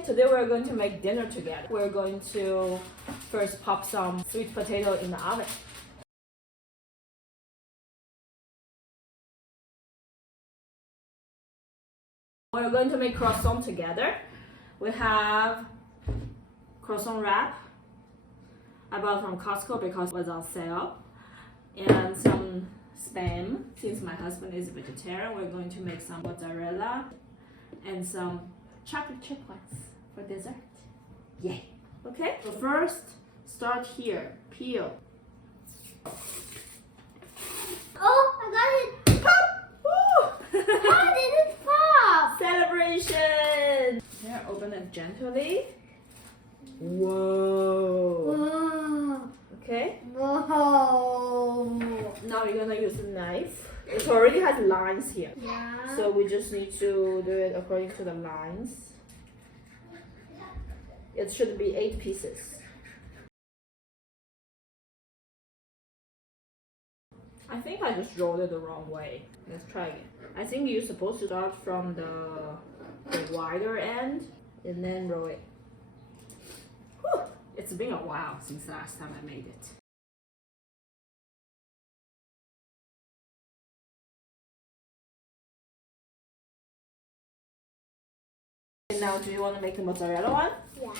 Okay, today we're going to make dinner together. We're going to first pop some sweet potato in the oven. We're going to make croissant together. We have croissant wrap I bought from Costco because it was on sale, and some spam. Since my husband is a vegetarian, we're going to make some mozzarella and some chocolate chip ones for dessert. Yay! Okay, so first start here. Peel. Oh, I got it! Pop! Woo! How did it pop? Celebration! Here, open it gently. Whoa! Whoa! Okay. Whoa! Now we're gonna use a knife. It already has lines here. Yeah. So we just need to do it according to the lines. It should be 8 pieces. I think I just rolled it the wrong way. Let's try again. I think you're supposed to start from the wider end and then roll it. Whew. It's been a while since the last time I made it. And now, do you want to make the mozzarella one? Yeah.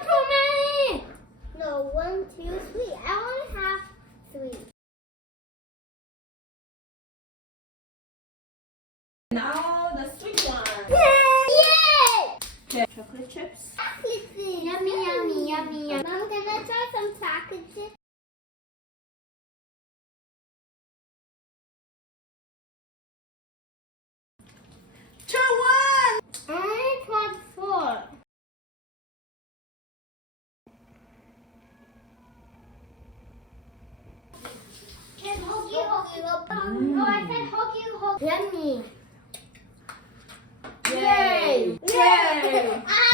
Too many! No, 1, 2, 3. I only have 3. Now the sweet one. Yay! Okay. Chocolate chips. Yummy, yummy, yummy, yummy. Mom, can I try some chocolate chips? Turn one. I tried 4. Can huggy huggy. No, I said huggy huggy. Yummy. Yay! Yay! Ah!